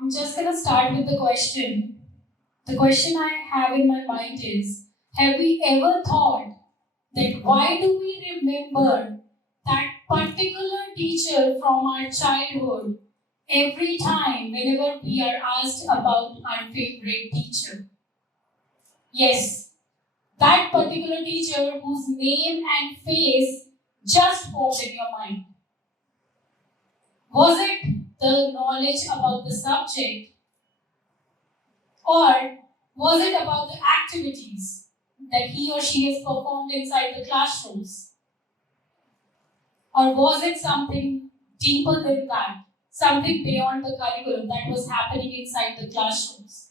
I'm just gonna start with the question. The question I have in my mind is, have we ever thought that why do we remember that particular teacher from our childhood every time whenever we are asked about our favorite teacher? Yes, that particular teacher whose name and face just popped in your mind. Was it the knowledge about the subject, or was it about the activities that he or she has performed inside the classrooms? Or was it something deeper than that, something beyond the curriculum that was happening inside the classrooms?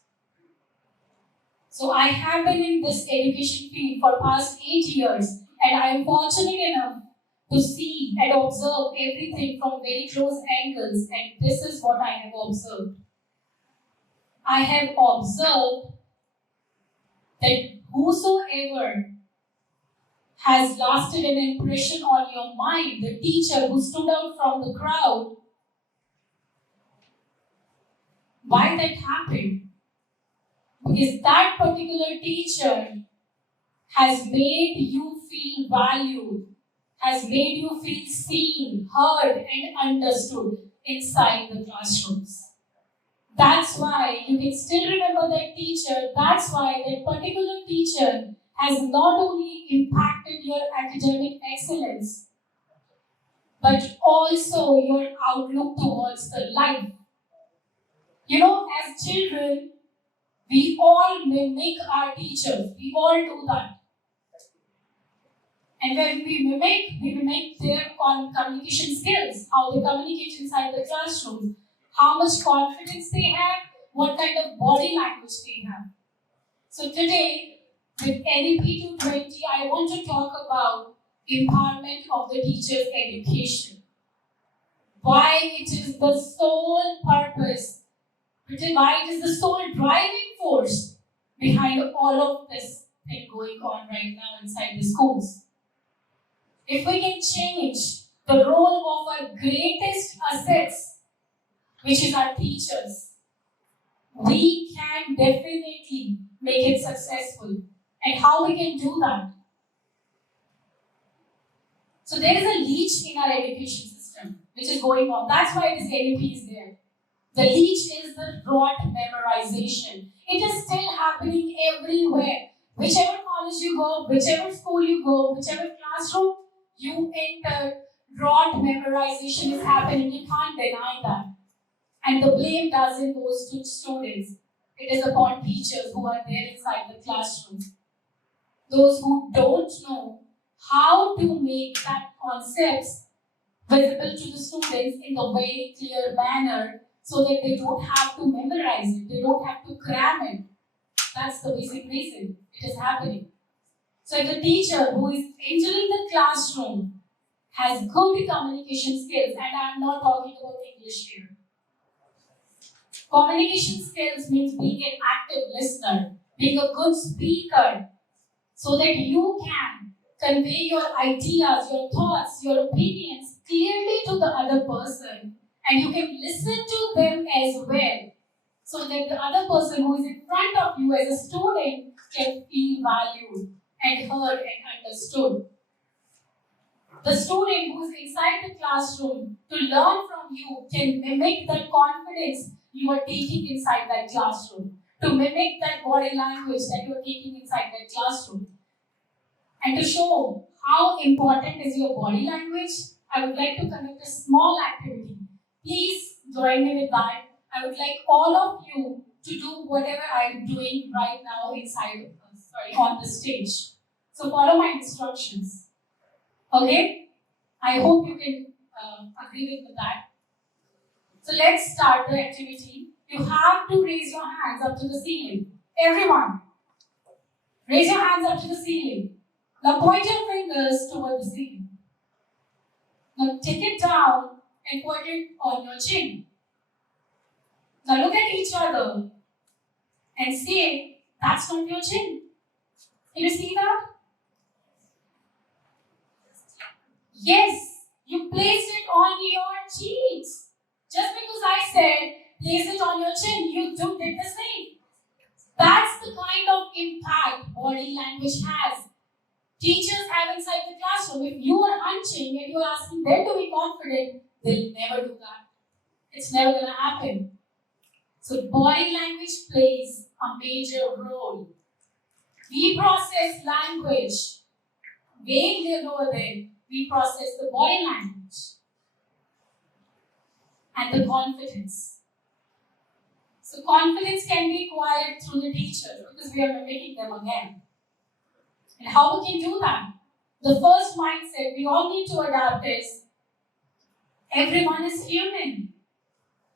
So I have been in this education field for past 8 years, and I am fortunate enough to see and observe everything from very close angles, and this is what I have observed. I have observed that whosoever has lasted an impression on your mind, the teacher who stood out from the crowd, why that happened? Because that particular teacher has made you feel valued, has made you feel seen, heard, and understood inside the classrooms. That's why you can still remember that teacher. That's why that particular teacher has not only impacted your academic excellence, but also your outlook towards the life. You know, as children, we all mimic our teachers. We all do that. And when we mimic their communication skills, how they communicate inside the classroom, how much confidence they have, what kind of body language they have. So today, with NEP 220, I want to talk about empowerment of the teacher's education. Why it is the sole purpose, why it is the sole driving force behind all of this thing going on right now inside the schools. If we can change the role of our greatest assets, which is our teachers, we can definitely make it successful. And how we can do that? So there is a leech in our education system which is going on. That's why this NEP is there. The leech is the rote memorization. It is still happening everywhere. Whichever college you go, whichever school you go, whichever classroom you enter, rote memorization is happening. You can't deny that. And the blame doesn't go to students. It is upon teachers who are there inside the classroom. Those who don't know how to make that concepts visible to the students in a very clear manner so that they don't have to memorize it, they don't have to cram it. That's the basic reason it is happening. So if the teacher who is entering the classroom has good communication skills, and I'm not talking about English here. Communication skills means being an active listener, being a good speaker, so that you can convey your ideas, your thoughts, your opinions clearly to the other person, and you can listen to them as well, so that the other person who is in front of you as a student can feel valued and heard and understood. The student who is inside the classroom to learn from you can mimic that confidence you are taking inside that classroom, to mimic that body language that you are taking inside that classroom. And to show how important is your body language, I would like to conduct a small activity. Please join me with that. I would like all of you to do whatever I am doing right now on the stage. So follow my instructions. Okay? I hope you can agree with that. So let's start the activity. You have to raise your hands up to the ceiling. Everyone, raise your hands up to the ceiling. Now point your fingers toward the ceiling. Now take it down and point it on your chin. Now look at each other and say, that's not your chin. Can you see that? Yes, you placed it on your cheeks. Just because I said place it on your chin. You did the same. That's the kind of impact body language has. Teachers have inside the classroom. If you are hunching and you are asking them to be confident, they'll never do that. It's never going to happen. So body language plays a major role. We process language. Way lower than we process the body language and the confidence. So confidence can be acquired through the teachers because we are mimicking them again. And how we can do that? The first mindset we all need to adapt is everyone is human.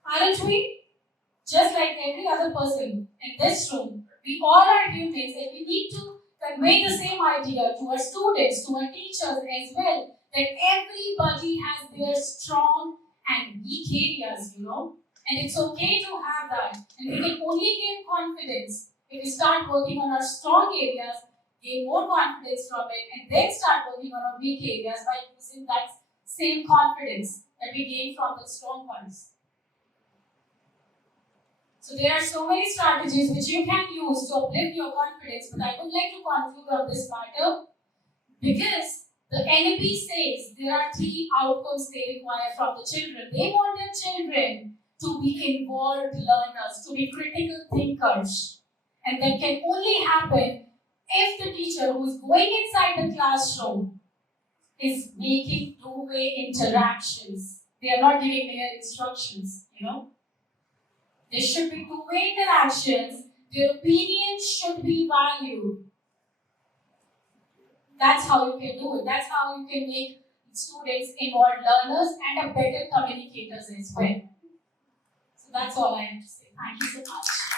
Aren't we? Just like every other person in this room, we all are humans and we need to convey the same idea to our students, to our teachers as well, that everybody has their strong and weak areas, and it's okay to have that. And we can only gain confidence if we start working on our strong areas, gain more confidence from it, and then start working on our weak areas by using that same confidence that we gain from the strong ones. So there are so many strategies which you can use to uplift your confidence, but I would like to conclude on this matter because the NLP says there are 3 outcomes they require from the children. They want their children to be involved learners, to be critical thinkers. And that can only happen if the teacher who is going inside the classroom is making two-way interactions. They are not giving mere instructions, There should be two-way interactions. Their opinion should be valued. That's how you can do it. That's how you can make students involved learners and a better communicators as well. So that's all I have to say. Thank you so much.